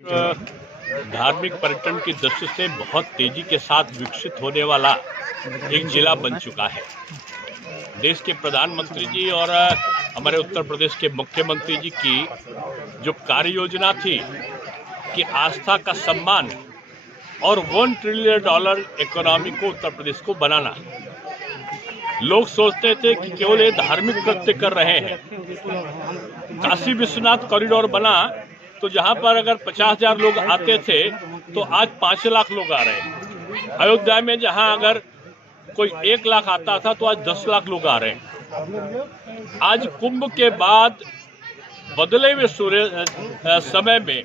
धार्मिक पर्यटन की दृष्टि से बहुत तेजी के साथ विकसित होने वाला एक जिला बन चुका है। देश के प्रधानमंत्री जी और हमारे उत्तर प्रदेश के मुख्यमंत्री जी की जो कार्य योजना थी कि आस्था का सम्मान और $1 ट्रिलियन इकोनॉमी को उत्तर प्रदेश को बनाना। लोग सोचते थे कि केवल ये धार्मिक कृत्य कर रहे हैं। काशी विश्वनाथ कॉरिडोर बना तो जहां पर अगर 50,000 लोग आते थे तो आज 5 लाख लोग आ रहे हैं। अयोध्या में जहां अगर कोई 1 लाख आता था तो आज 10 लाख लोग आ रहे हैं। आज कुंभ के बाद बदले हुए समय में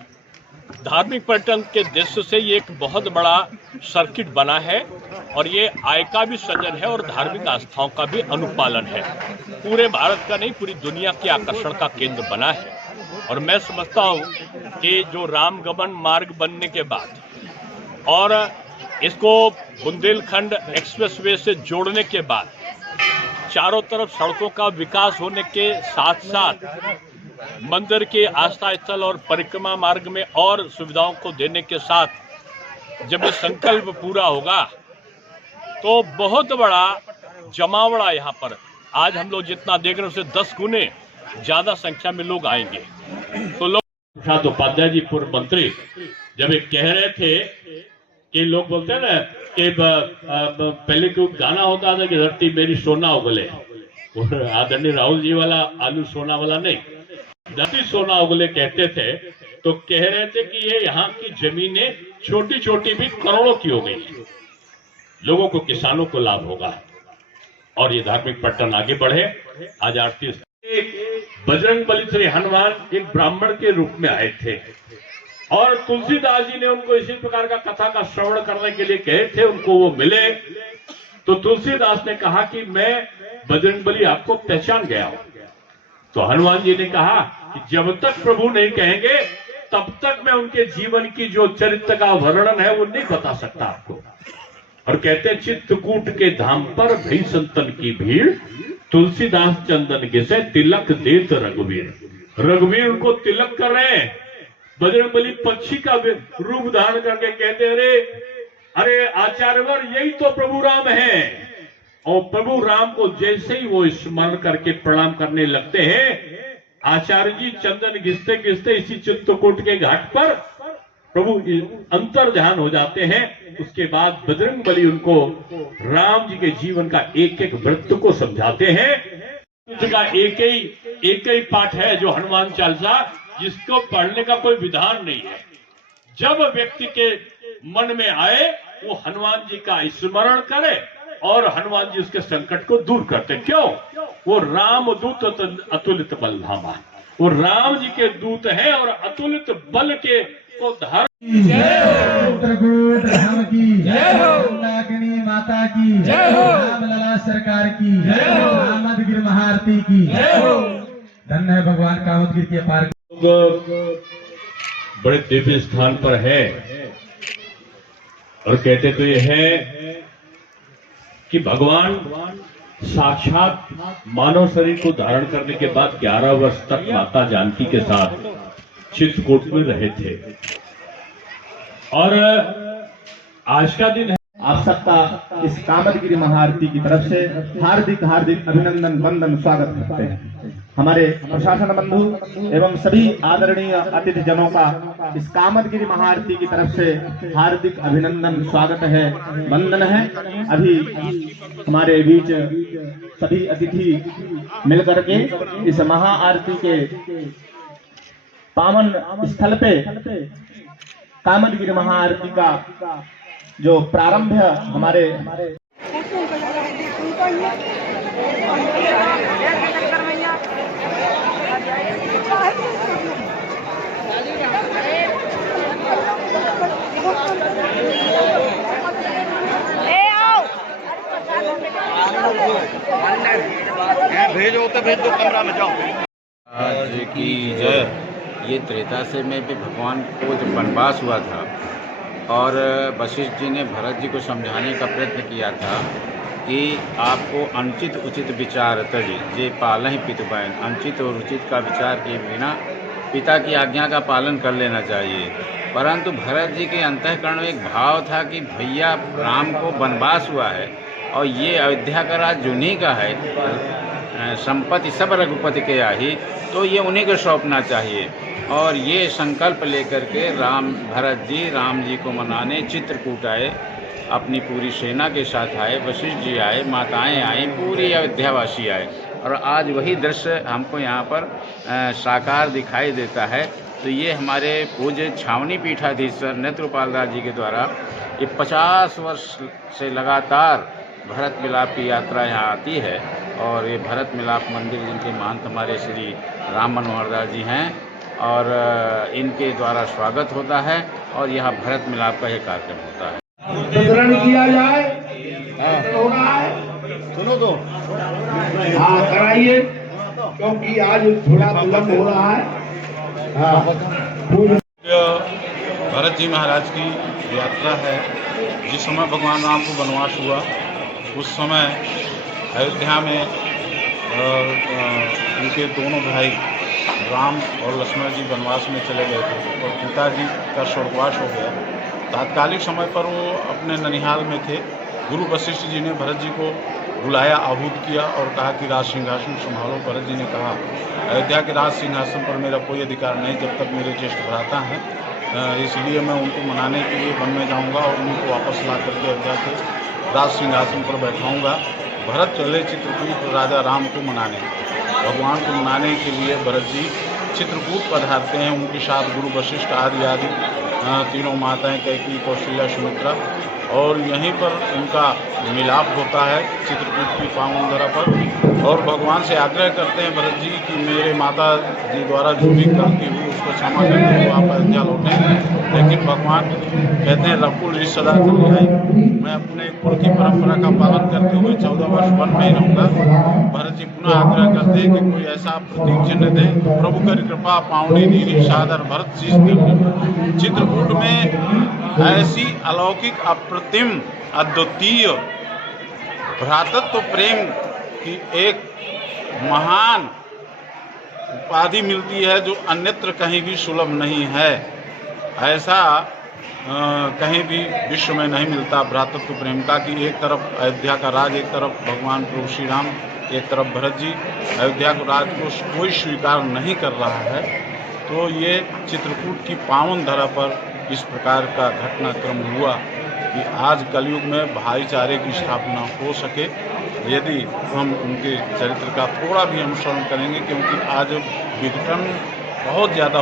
धार्मिक पर्यटन के दृष्टि से ये एक बहुत बड़ा सर्किट बना है और ये आय का भी सृजन है और धार्मिक आस्थाओं का भी अनुपालन है। पूरे भारत का नहीं, पूरी दुनिया के आकर्षण का केंद्र बना है। और मैं समझता हूँ कि जो रामगमन मार्ग बनने के बाद और इसको बुंदेलखंड एक्सप्रेसवे से जोड़ने के बाद चारों तरफ सड़कों का विकास होने के साथ साथ मंदिर के आस्था स्थल और परिक्रमा मार्ग में और सुविधाओं को देने के साथ जब ये संकल्प पूरा होगा तो बहुत बड़ा जमावड़ा यहाँ पर आज हम लोग जितना देख रहे हैं उससे 10 गुने ज्यादा संख्या में लोग आएंगे। तो लोग प्रसाद उपाध्याय जी पूर्व मंत्री जब एक कह रहे थे कि लोग बोलते हैं ना कि पहले कोई गाना होता था कि धरती मेरी सोना उगले, और आदरणीय राहुल जी वाला आलू सोना वाला नहीं, धरती सोना उगले कहते थे। तो कह रहे थे कि ये यहाँ की जमीनें छोटी छोटी भी करोड़ों की हो गई, लोगों को, किसानों को लाभ होगा और ये धार्मिक पर्यटन आगे बढ़े। आज आरती बजरंगबली श्री हनुमान एक ब्राह्मण के रूप में आए थे और तुलसीदास जी ने उनको इसी प्रकार का कथा का श्रवण करने के लिए कहे थे, उनको वो मिले तो तुलसीदास ने कहा कि मैं बजरंगबली आपको पहचान गया हूं। तो हनुमान जी ने कहा कि जब तक प्रभु नहीं कहेंगे तब तक मैं उनके जीवन की जो चरित्र का वर्णन है वो नहीं बता सकता आपको। और कहते हैं चित्रकूट के धाम पर भई संतन की भीड़, तुलसीदास चंदन के से तिलक देत रघुवीर। रघुवीर उनको तिलक कर रहे हैं। बजरंगबली पक्षी का रूप धारण करके कहते अरे अरे आचार्यवर यही तो प्रभु राम है। और प्रभु राम को जैसे ही वो स्मरण करके प्रणाम करने लगते हैं, आचार्य जी चंदन घिसते घिसते इसी चित्रकूट के घाट पर प्रभु अंतर ध्यान हो जाते हैं। उसके बाद बजरंगबली उनको राम जी के जीवन का एक एक वृत्त को समझाते हैं। का एक ही पाठ है जो हनुमान चालीसा, जिसको पढ़ने का कोई विधान नहीं है। जब व्यक्ति के मन में आए वो हनुमान जी का स्मरण करे और हनुमान जी उसके संकट को दूर करते। क्यों? वो राम दूत अतुलित बल धामा, वो राम जी के दूत है और अतुलित बल के को धारण। जय हो चित्रकूट धाम की, जय हो नागनी माता की, जय हो रामलला सरकार की, जय हो कामदगिरि महाआरती की, जय हो। धन्य है भगवान कामदगिरि के पार। बड़े दिव्य स्थान पर है और कहते तो ये है कि भगवान साक्षात मानव शरीर को धारण करने के बाद 11 वर्ष तक माता जानकी के साथ चित्रकूट में रहे थे। और आज का दिन है। आप सबका इस कामदगिरि महाआरती की तरफ से हार्दिक हार्दिक अभिनंदन वंदन स्वागत करते हैं। हमारे प्रशासन बंधु एवं सभी आदरणीय अतिथि जनों का इस कामदगिरि महाआरती की तरफ से हार्दिक अभिनंदन स्वागत है, वंदन है। अभी हमारे बीच सभी अतिथि मिलकर के इस महाआरती के पावन स्थल पे कामदगिरि महाआरती का जो प्रारंभ है हमारे भेजो तो भेज दो, कमरा में जाओ। आज की जय। ये त्रेता से में भी भगवान को जब वनवास हुआ था और वशिष्ठ जी ने भरत जी को समझाने का प्रयत्न किया था कि आपको अनुचित उचित विचार तजी जे पालहि पितु बैन, अनुचित और उचित का विचार किए बिना पिता की आज्ञा का पालन कर लेना चाहिए। परंतु भरत जी के अंतःकरण में एक भाव था कि भैया राम को वनवास हुआ है और ये अयोध्या का राज उन्हीं का है, संपत्ति सब रघुपति के आही, तो ये उन्हीं को सौंपना चाहिए। और ये संकल्प लेकर के भरत जी राम जी को मनाने चित्रकूट आए, अपनी पूरी सेना के साथ आए, वशिष्ठ जी आए, माताएं आई, पूरी अयोध्यावासी आए। और आज वही दृश्य हमको यहाँ पर साकार दिखाई देता है। तो ये हमारे पूज्य छावनी पीठाधीश्वर नेत्रपाल दास जी के द्वारा ये 50 वर्ष से लगातार भरत मिलाप की यात्रा यहाँ आती है। और ये भरत मिलाप मंदिर जिनके महंत हमारे श्री राम मनोहर दास जी हैं, और इनके द्वारा स्वागत होता है और यहाँ भरत मिलाप का ये कार्यक्रम होता है। ग्रहण किया जाए, हो रहा है, सुनो तो हाँ कराइए, क्योंकि आज थोड़ा विलम्ब हो रहा है। भरत जी महाराज की यात्रा है। जिस समय भगवान राम को वनवास हुआ उस समय अयोध्या में उनके दोनों भाई राम और लक्ष्मण जी वनवास में चले गए थे और पिताजी का स्वर्गवास हो गया। तात्कालिक समय पर वो अपने ननिहाल में थे। गुरु वशिष्ठ जी ने भरत जी को बुलाया, आहूत किया और कहा कि राज सिंहासन संभालो। भरत जी ने कहा अयोध्या के राज सिंहासन पर मेरा कोई अधिकार नहीं जब तक मेरे ज्येष्ठ भ्राता हैं, इसलिए मैं उनको मनाने के लिए वन में जाऊंगा और उनको वापस ला करके अयोध्या के राज सिंहासन पर बैठाऊंगा। भरत चले चित्रकूट राजा राम को मनाने, भगवान को मनाने के लिए भरत जी चित्रकूट पधारते हैं। उनके साथ गुरु वशिष्ठ आदि तीनों माताएं कैकेयी, कौशल्या, सुमित्रा, और यहीं पर उनका मिलाप होता है चित्रकूट की पावन धरा पर। और भगवान से आग्रह करते हैं भरत जी कि मेरे माता जी द्वारा जो भी गलती हुई उसको क्षमा करके वो आप अयोध्या लौटें। लेकिन भगवान कहते हैं रघुकुल रिश्त सदा चली आई, मैं अपने कुल की परंपरा का पालन करते हुए 14 वर्ष वन में ही रहूँगा। भरत जी पुनः आग्रह करते हैं कि कोई ऐसा प्रतीक चिन्ह दे। प्रभु कर कृपा पावनी दीनी सादर भरत शीश दे। चित्रकूट में ऐसी अलौकिक, अप्रतिम, अद्वितीय भ्रातृत्व प्रेम की एक महान उपाधि मिलती है जो अन्यत्र कहीं भी सुलभ नहीं है। ऐसा कहीं भी विश्व में नहीं मिलता भ्रातृत्व प्रेम का कि एक तरफ अयोध्या का राज, एक तरफ भगवान प्रभु श्री राम, एक तरफ भरत जी। अयोध्या को राज को कोई स्वीकार नहीं कर रहा है। तो ये चित्रकूट की पावन धरा पर इस प्रकार का घटनाक्रम हुआ कि आज कलयुग में भाईचारे की स्थापना हो सके। यदि हम उनके चरित्र का थोड़ा भी अनुसरण करेंगे, क्योंकि आज विघटन बहुत ज़्यादा